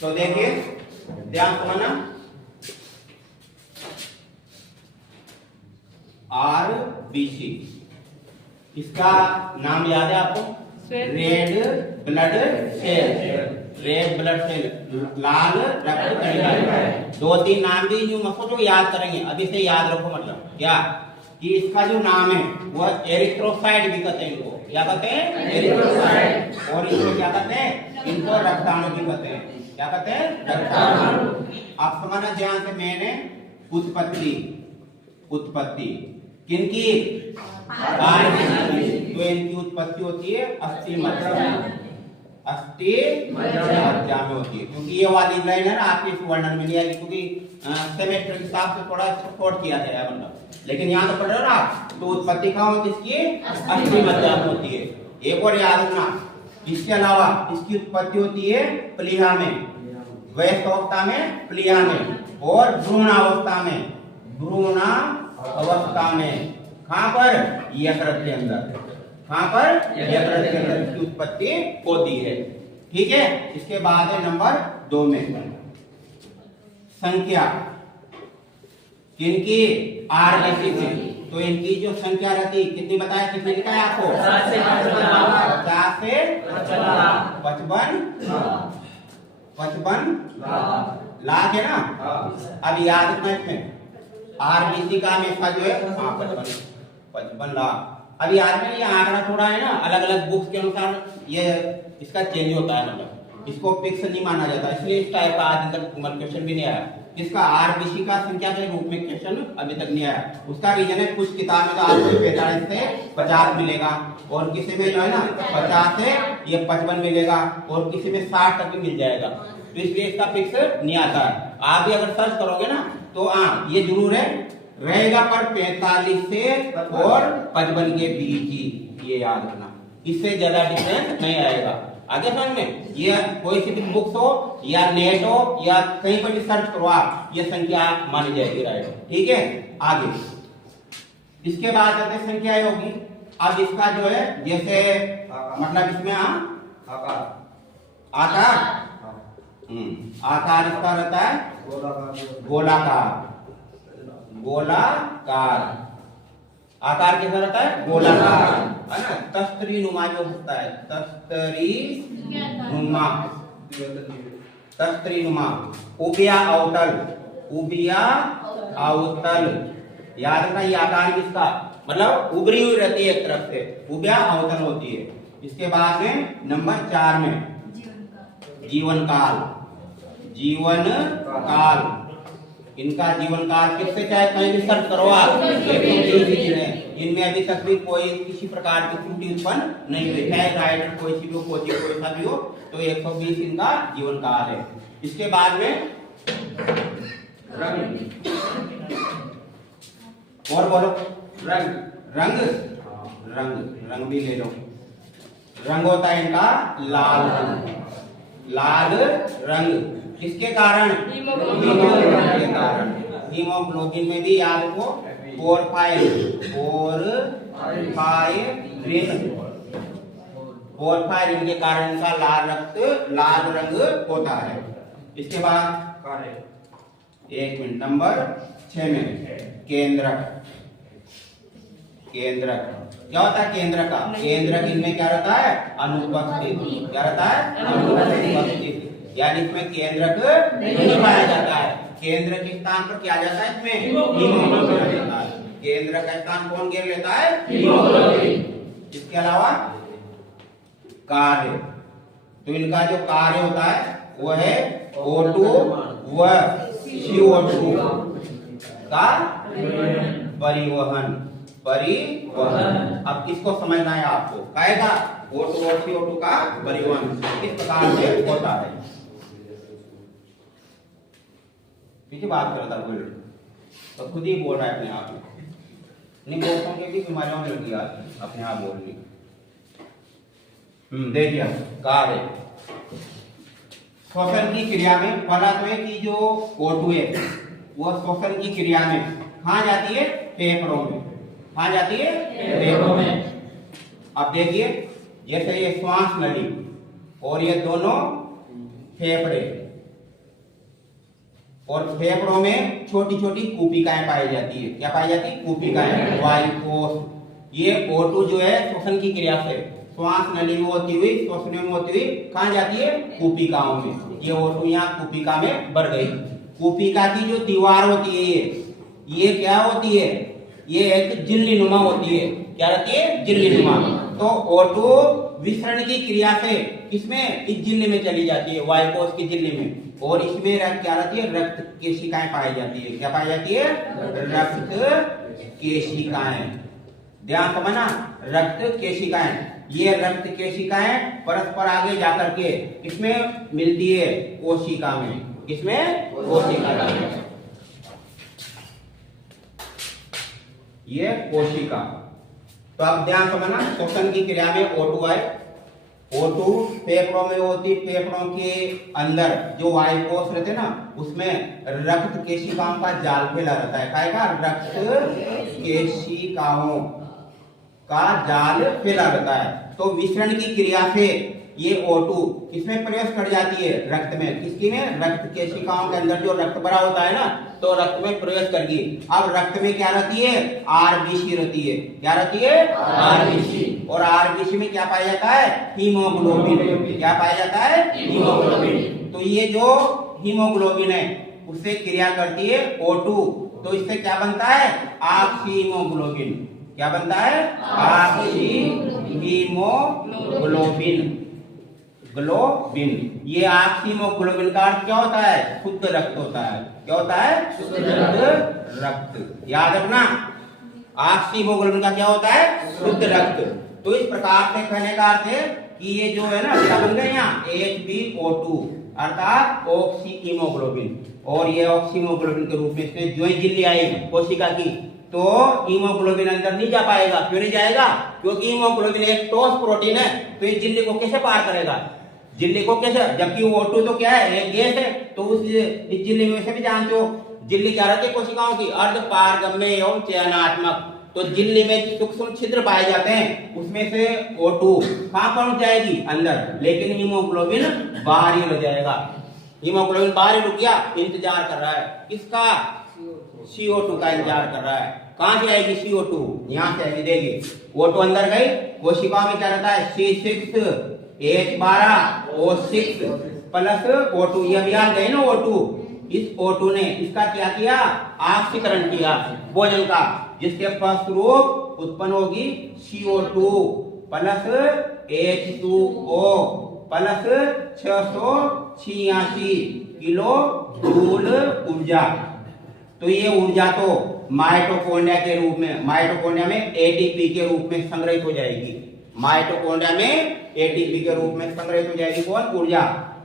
तो देखिए ध्यान समझना, आरबीसी, इसका नाम याद है आपको? Red blood cell, red blood cell, लाल रक्त कणिका। दो तीन नाम भी यूं मत सोचो याद करेंगे, अभी से याद रखो। मतलब क्या कि इसका जो नाम है वह एरिथ्रोसाइट भी कहते हैं इनको। क्या कहते हैं? एरिथ्रोसाइट। और इसको क्या कहते हैं? इनको रक्ताणु भी कहते हैं। क्या कहते हैं? रक्ताणु। आप समझना ध्यान से, मैंने उत्पत्ति, उत्पत्ति किनकी? तो इनकी उत्पत्ति होती है अस्थि मज्जा, अस्थि मज्जा में होती है। क्योंकि ये वाली लाइन है ना आपके इस वर्णन में नहीं आएगी, क्योंकि सेमेस्टर के हिसाब से थोड़ा शॉर्ट किया गया है मतलब, लेकिन यहाँ तो पढ़ रहे हो ना। तो उत्पत्ति कहाँ होती है इसकी? अस्थि मज्जा में होती है। एक और याद रखना, इसके अलावा इसकी उत्पत्ति होती है प्लीहा में, वयस्क अवस्था में प्लीहा में, और भ्रूणावस्था में, भ्रूणावस्था में। कहां पर? यकृत के अंदर। कहां पर? यकृत के अंदर की उत्पत्ति होती है। ठीक है। इसके बाद है नंबर 2 में संख्या किनकी? आरबीसी की। तो इनकी जो संख्या रहती कितनी बताया? कितनी लिखा है आपको? 50 से 55 लाख है ना। अब याद रखना इसमें आरबीसी का हमेशा जो है 55 लाख। अब याद में ये आंकड़ा थोड़ा है ना, अलग अलग बुक्स के अनुसार ये इसका चेंज होता है, मतलब इसको फिक्स नहीं माना जाता, इसलिए इस टाइप का आज तक क्वेश्चन भी नहीं आया। इसका आरबीसी का संख्या के रूप में क्वेश्चन अभी तक नहीं आया। उसका रीजन है कुछ किताब में तो आपको 45 से 50 मिलेगा, और किसी में जो है ना 50 से ये 55 मिलेगा, और किसी में 60 तक भी मिल जाएगा। तो इसलिए इसका फिक्स नहीं आता है। आप भी अगर सर्च करोगे ना तो हाँ ये जरूर है रहेगा, पर 45 से और 55 के बीच ही, ये याद रखना, इससे ज्यादा डिफरेंस नहीं आएगा। आगे समझ में, ये कोई सी भी बुक्स हो या नेट हो या कहीं पर भी सर्च करो आप, ये संख्या मानी जाएगी, राइट। ठीक है। आगे इसके बाद आते संख्या होगी। अब इसका जो है जैसे मतलब इसमें आकार, आकार इसका रहता है गोलाकार, गोलाकार आकार कैसा रहता है? गोलाकार, है ना। तस्तरी नुमा जो होता है, तस्तरी नुमा, तस्तरी नुमा। उबिया अवतल, उबिया अवतल, याद रखना ये आकार किसका? मतलब उभरी हुई रहती है एक तरफ से, उबिया अवतल होती है। इसके बाद में नंबर 4 में जीवन काल, जीवन काल। इनका जीवन काल किससे चाहे कहीं भी सर्च करो आप, इनमें अभी तक भी कोई किसी प्रकार की त्रुटि उत्पन्न नहीं हुई, चाहे राइडर कोई सी भी हो, कोई सा भी हो, तो 120 इनका जीवन काल है। इसके बाद में रंग, और बोलो रंग, रंग, रंग, रंग भी ले लो। रंग होता है इनका लाल रंग, लाल रंग। किसके कारण? हीमोग्लोबिन के कारण। हीमोग्लोबिन में भी याद रखो पोरफायरिन के कारण इनका लाल रक्त, लाल रंग होता है। इसके बाद एक मिनट, नंबर 6 में केंद्रक। केंद्रक क्या होता है? केंद्रक का केंद्रक इनमें क्या रहता है? अनुपस्थित। क्या रहता है? अनुपस्थित, यानी इसमें केंद्रक नहीं पाया जाता है। केंद्र के स्थान पर क्या जाता है? इसमें हीमोग्लोबिन रहता है। केंद्र का स्थान कौन घेर लेता है? हीमोग्लोबिन। इसके अलावा कार्य, तो इनका जो कार्य होता है वो है O2 व CO2 का परिवहन, परिवहन। अब किसको समझना है आपको? कायदा O2 और CO2 का परिवहन किस प्रकार से होता है। पीछे बात कर रहा था बोल, तो खुद ही बोल रहा है अपने आप में, नहीं बोलता के भी बीमारियों में लगी अपने आप बोलने। देखिए कार्य श्वसन की क्रिया में पहला तो है कि जो O2 है वह श्वसन की क्रिया में कहाँ जाती है? फेफड़ों में। कहाँ जाती है? फेफड़ों में। अब देखिए जैसे ये श्वास नली और ये दोनों फेफड़े, और फेफड़ों में छोटी छोटी कूपिकाएं पाई जाती है। क्या पाई जाती है? कूपिकाएं, वायुकोश। ये O2 जो है श्वसन की क्रिया से श्वास नली में होती हुई, श्वसन में होती हुई कहां जाती है? कूपिकाओं में। ये O2 यहाँ कूपिका में बढ़ गई। कूपिका की जो दीवार होती है ये क्या होती है? ये एक झिल्ली नुमा होती है। क्या रहती है? झिल्ली नुमा। तो O2 विसरण की क्रिया से किसमें? इस झिल्ली में चली जाती है, वायुकोश की झिल्ली में, और इसमें क्या रहती है? रक्त केशिकाएं पाई जाती है। क्या पाई जाती है? रक्त केशिकाएं। ध्यान समझना, रक्त केशिकाएं। ये रक्त केशिकाएं परस्पर आगे जाकर के किसमें मिलती है? कोशिका में। किसमें? कोशिका में। ये कोशिका। तो अब ध्यान समझना, श्वसन की क्रिया में O2 आए। O2 फेफड़ों में होती, फेफड़ों के अंदर जो वायुकोश रहते ना उसमें रक्त केशिकाओं का जाल फैला रहता है। काय का? रक्त केशिकाओं का जाल फैला रहता है। तो विसरण की क्रिया से ये O2 किसमें प्रवेश कर जाती है? रक्त में। किसकी में? रक्त केशिकाओं के अंदर जो रक्त भरा होता है ना, तो रक्त में प्रवेश कर गई। अब रक्त में क्या रहती है? आरबीसी रहती है। क्या रहती है? आरबीसी। और आरबीसी में क्या पाया जाता है? हीमोग्लोबिन। क्या पाया जाता है? हीमोग्लोबिन। तो ये जो हीमोग्लोबिन है उससे क्रिया करती है O2, तो इससे क्या बनता है? ऑक्सीहीमोग्लोबिन। क्या बनता है? ऑक्सीहीमोग्लोबिन। ग्लोबिन। ये ऑक्सीहीमोग्लोबिन का अर्थ क्या होता है? शुद्ध रक्त होता है। क्या होता है? शुद्ध रक्त। याद रखना, ऑक्सीहीमोग्लोबिन का क्या होता है? शुद्ध रक्त। तो इस प्रकार से कहने का अर्थ है कि ये जो है ना क्या बन गए यहाँ? HbO2 अर्थात ऑक्सीहीमोग्लोबिन। और ये ऑक्सीहीमोग्लोबिन के रूप में इसमें जो झिल्ली आई कोशिका की, तो हीमोग्लोबिन अंदर नहीं जा पाएगा। क्यों नहीं जाएगा? क्योंकि हीमोग्लोबिन एक ठोस प्रोटीन है, तो इस झिल्ली को कैसे पार करेगा? झिल्ली को कैसे? जबकि O2 तो क्या है? एक गैस है। तो इस झिल्ली में वैसे भी जानते हो झिल्ली क्या रहती है कोशिकाओं की? अर्ध पारगम्य एवं चयनात्मक। तो झिल्ली में सूक्ष्म छिद्र पाए जाते हैं, उसमें से O2 कहां पहुंच जाएगी? अंदर। लेकिन हीमोग्लोबिन बाहर ही रह जाएगा। हीमोग्लोबिन बाहर ही रुक गया, इंतजार कर रहा है किसका? CO2 का इंतजार कर रहा है। कहां से आएगी CO2? यहां से आएगी। देखिए O2 अंदर गई, कोशिकाओं में क्या रहता है? C6H12O6 plus O2। ये अभियान गए ना O2, इस O2 ने इसका क्या किया? ऑक्सीकरण किया भोजन का, जिसके फलस्वरूप उत्पन्न होगी CO2 plus H2O plus 686 kilo joule ऊर्जा। तो ये ऊर्जा तो माइटोकॉन्ड्रिया के रूप में, माइटोकॉन्ड्रिया में एटीपी के रूप में संग्रहित हो जाएगी। माइटोकॉन्ड्रिया में एटीपी के रूप में संग्रहित हो जाएगी कौन? ऊर्जा।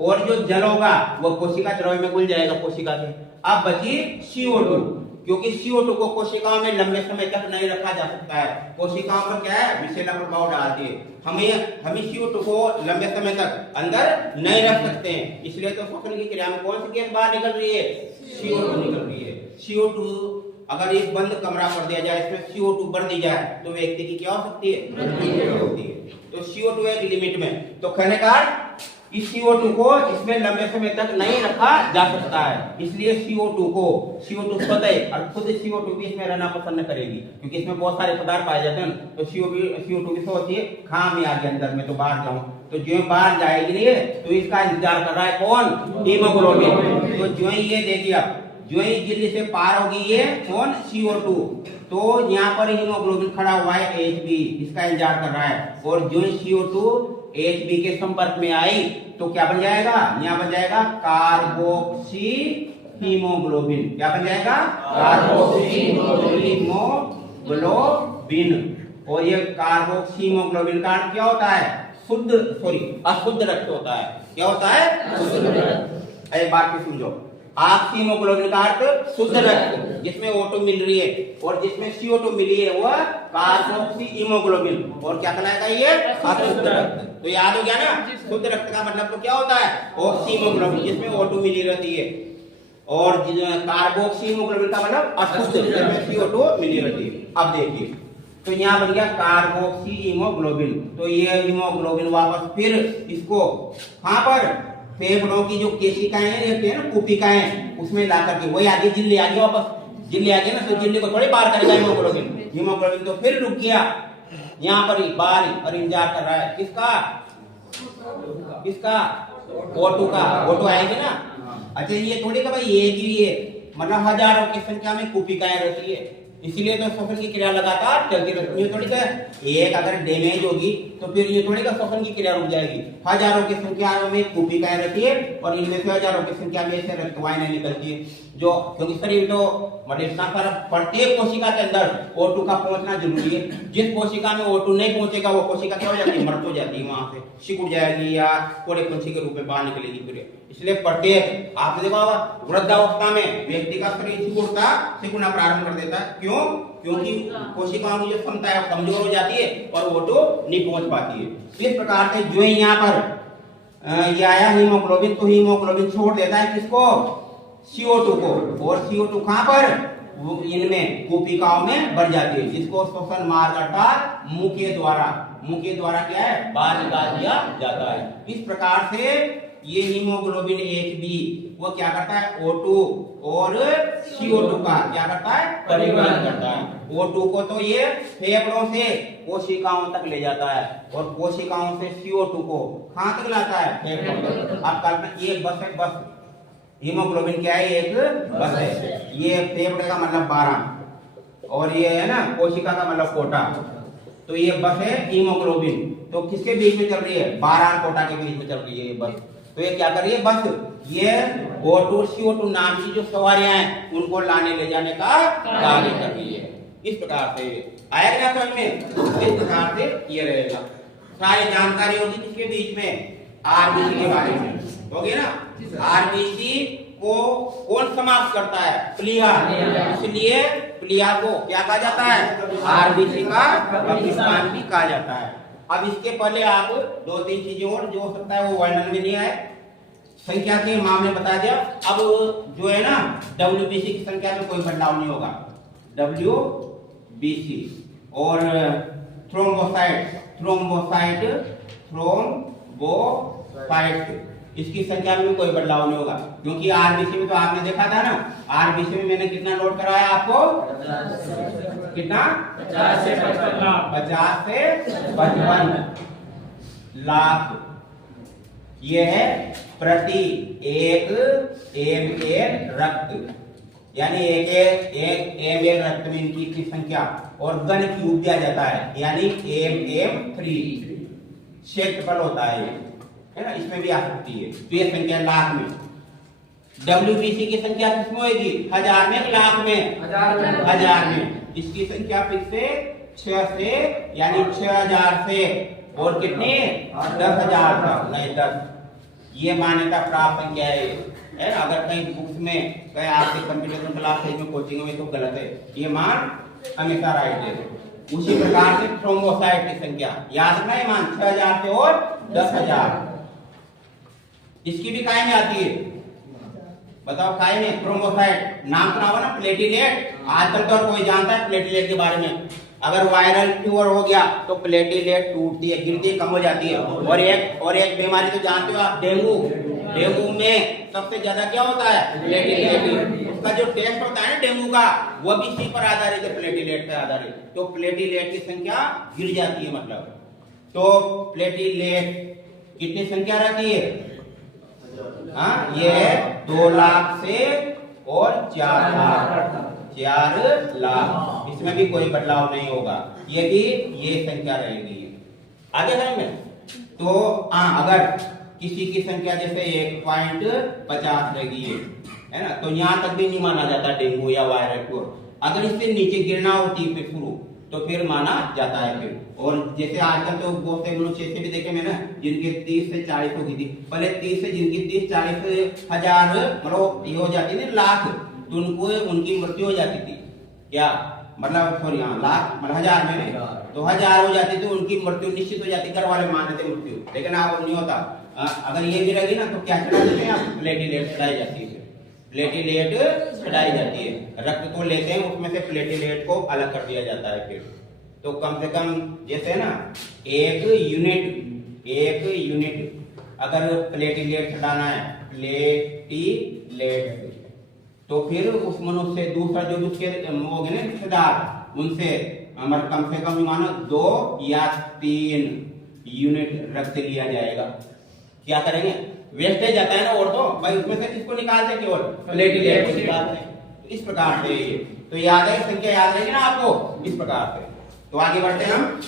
और जो जल होगा वो कोशिका द्रव्य में घुल जाएगा कोशिका से। अब बची CO2, क्योंकि CO2 को कोशिकाओं में लंबे समय तक नहीं रखा जा सकता है। कोशिकाओं पर क्या है? विषैला प्रभाव डालती है। हम CO2 को लंबे समय तक अंदर नहीं रख सकते हैं, इसलिए तो श्वसन की क्रिया में कौन सी गैस बाहर निकल रही है? CO2 निकल रही है। CO2 अगर एक बंद कमरा कर दिया जाए, इसमें CO2 बढ़ दी जाए, तो व्यक्ति की क्या हो सकती है? मृत्यु होती है। तो CO2 एक लिमिट में। तो कहने का इस CO2 को इसमें लंबे समय तक नहीं रखा जा सकता है, इसलिए CO2 स्वतः और खुद CO2 भी इसमें रहना पसंद करेगी, क्योंकि इसमें बहुत सारे पदार्थ पाए जाते हैं। तो CO2 की होती है खाम आ गया अंदर में, तो बाहर जाऊं, तो जो बाहर जाएगी नहीं है, तो इसका इंतजार कर रहा है कौन? हीमोग्लोबिन। तो जो ही ये देखिए, अब जो ही झिल्ली से पार होगी ये कौन? CO2। तो यहाँ पर हीमोग्लोबिन खड़ा हुआ है Hb, इसका इंतजार कर रहा है। और जो ही CO2 Hb के संपर्क में आई तो क्या बन जाएगा? यहाँ बन जाएगा कार्बोक्सी हीमोग्लोबिन। क्या बन जाएगा? Carboxy haemoglobin. और ये कार्बोक्सी हीमोग्लोबिन का अर्थ क्या होता है? अशुद्ध रक्त होता है। क्या होता है? अशुद्ध रक्त। एक बात को समझो, ऑक्सीहीमोग्लोबिन का अर्थ शुद्ध रक्त, जिसमें O2 मिल रही है, और जिसमें CO2 मिली है वह कार्बोक्सी हीमोग्लोबिन। और क्या कहलाएगा ये? अशुद्ध रक्त। तो याद हो गया ना, शुद्ध रक्त का मतलब तो क्या होता है? ऑक्सीहीमोग्लोबिन, जिसमें O2 मिली रहती है, और कार्बोक्सी हीमोग्लोबिन का मतलब अशुद्ध, जिसमें CO2 मिली रहती है। अब देखिए, तो यहाँ बन गया कार्बोक्सी हीमोग्लोबिन। तो ये हीमोग्लोबिन वापस फिर इसको कहां पर? फेफड़ों की जो केशिकाएं रहती है ना, कुपिकाएं, उसमें ला करके वही आगे झिल्ली आ गई वापस, झिल्ली आ गई ना, तो झिल्ली को थोड़ी पार करेगा हीमोग्लोबिन, हीमोग्लोबिन तो फिर रुक गया यहाँ पर ही बाहर ही, और इंतजार कर रहा है किसका, किसका, O2 का, O2 आएगी ना। अच्छा ये थोड़ी का भाई एक ही है, मतलब हजारों की संख्या में कुपिकाएं रहती है, इसलिए तो श्वसन की क्रिया लगातार चलती रहती है। थोड़ी का एक अगर डैमेज होगी तो फिर ये थोड़ी का श्वसन की क्रिया रुक जाएगी। हजारों की संख्या में कुपिकाएं रहती है और इनमें से हजारों की संख्या में से रक्तवाहिनियां निकलती है, जो क्योंकि शरीर तो मतलब इतना पर प्रत्येक कोशिका के अंदर O2 का पहुंचना जरूरी है। जिस कोशिका में O2 नहीं पहुंचेगा वो कोशिका क्या हो जाती है, मृत हो जाती है, वहां से सिकुड़ जाएगी या कोड़े पंछी के रूप में बाहर निकलेगी फिर। इसलिए प्रत्येक आपने देखा होगा वृद्धावस्था में व्यक्ति का शरीर सिकुड़ना प्रारंभ कर देता है। क्यों? क्योंकि कोशिकाओं की जो क्षमता है कमजोर हो जाती है और O2 नहीं पहुंच पाती है। तो इस प्रकार से जो यहाँ पर ये आया हीमोग्लोबिन, तो हीमोग्लोबिन छोड़ देता है किसको, CO2 को, और CO2 कहां पर, इनमें कुपिकाओं में बढ़ जाती है, जिसको श्वसन मार्ग अर्थात मुंह के द्वारा क्या है, बाहर निकाल दिया जाता है। इस प्रकार से ये हीमोग्लोबिन Hb वो क्या करता है, O2 और CO2 का क्या करता है, परिवहन करता है। O2 को तो ये फेफड़ों से कोशिकाओं तक ले जाता है और कोशिकाओं से CO2 को कहां तक लाता है, फेफड़ों तक। आप कल्पना, ये बस है, बस हीमोग्लोबिन क्या है, एक बस है। ये फेफड़े का मतलब 12 और ये है ना कोशिका का मतलब कोटा, तो ये बस है हीमोग्लोबिन। तो किसके बीच में चल रही है, 12 कोटा के बीच में चल रही है ये बस। तो ये क्या कर रही है, बस ये O2 CO2 नाम की जो सवारियां हैं उनको लाने ले जाने का कार्य कर रही है। इस प्रकार से आएगा समझ में, इस प्रकार से ये रहेगा। सारी जानकारी होगी किसके बीच में, आरबीसी के बारे में होगी ना। आरबीसी को कौन समाप्त करता है, प्लीहा, इसलिए प्लीहा को क्या कहा जाता है, आरबीसी का कब्रिस्तान भी कहा जाता है। अब इसके पहले आप 2-3 चीजें और जो हो सकता है वो वर्णन में नहीं आए, संख्या के मामले बता दिया। अब जो है ना WBC की संख्या में कोई बदलाव नहीं होगा, WBC और थ्रोम्बोसाइट इसकी संख्या में भी कोई बदलाव नहीं होगा, क्योंकि आरबीसी में तो आपने देखा था ना, आरबीसी में मैंने कितना नोट कराया आपको, कितना, 50 से 55 लाख। ये है प्रति एक ml रक्त, यानी एक ml रक्त में इनकी की संख्या और घन क्यूब दिया जाता है, यानी MM3 क्षेत्रफल होता है ना, इसमें भी आ सकती है। तो ये संख्या लाख में। WBC की संख्या किसमें होगी, हजार में, लाख में, हजार में। इसकी संख्या फिर से 6 से यानी 6000 से और कितने 10,000 तक, नहीं 10, ये मान्यता प्राप्त संख्या है ना। अगर कहीं बुक्स में कहीं आपके कंप्यूटर क्लास में कोचिंग में तो गलत है, ये मान हमेशा राइट है। उसी प्रकार से थ्रोम्बोसाइट की संख्या याद रखना है, मान 6000 से और 10,000। इसकी भी काय में आती है, बताओ काय में, थ्रोम्बोसाइट नाम सुना होगा ना, प्लेटिलेट। आजकल तो कोई जानता है प्लेटिलेट के बारे में। अगर वायरल फीवर हो गया तो प्लेटिलेट टूटती है, गिरती है, कम हो जाती है। और एक बीमारी तो जानते हो आप, डेंगू में सबसे ज्यादा क्या होता है, प्लेटिलेट। उसका जो टेस्ट होता है ना डेंगू का, वो भी इसी पर आधारित है, प्लेटिलेट पर आधारित। तो प्लेटिलेट की संख्या गिर जाती है मतलब। तो प्लेटिलेट कितनी संख्या रहती है, हाँ, ये 2 लाख से और 4 लाख, इसमें भी कोई बदलाव नहीं होगा, ये भी ये संख्या रहेगी। आगे में तो अगर किसी की संख्या जैसे 1.50 रहेगी है ना, तो यहाँ तक भी नहीं माना जाता डेंगू या वायरल फीवर। अगर इससे नीचे गिरना होती है फिर शुरू, तो फिर माना जाता है फिर। और जैसे आजकल तो बहुत से मनुष्य ऐसे भी देखे मैंने जिनके 30 से 40 हो गई थी, पहले 30 से जिनकी 30-40 हजार मतलब ये हो जाती थी लाख, तो उनको उनकी मृत्यु हो जाती थी, क्या मतलब सॉरी हाँ लाख मतलब हजार में नहीं, तो 1000 हो जाती थी, उनकी मृत्यु निश्चित हो जाती, घर वाले मानते थे मृत्यु। लेकिन अब नहीं होता, अगर ये गिरेगी ना तो क्या चढ़ा देते हैं, प्लेटिलेट चढ़ाई जाती है, प्लेटिलेट चढ़ाई जाती है, रक्त को लेते हैं उसमें से प्लेटिलेट को अलग कर दिया जाता है फिर। तो कम से कम जैसे ना एक यूनिट अगर प्लेटिलेट हटाना है, प्लेटिलेट, तो फिर उस मनुष्य से दूसरा जो उसके हो गए ना रिश्तेदार, उनसे मतलब कम से कम मानो 2 या 3 यूनिट रक्त लिया जाएगा। क्या करेंगे, वेस्टेज जाता है ना, और तो भाई उसमें से किसको निकालते हैं, केवल प्लेटिलेट को निकालते हैं। तो इस प्रकार से तो याद है, संख्या याद रहेगी ना आपको, इस प्रकार से। तो आगे बढ़ते हैं हम।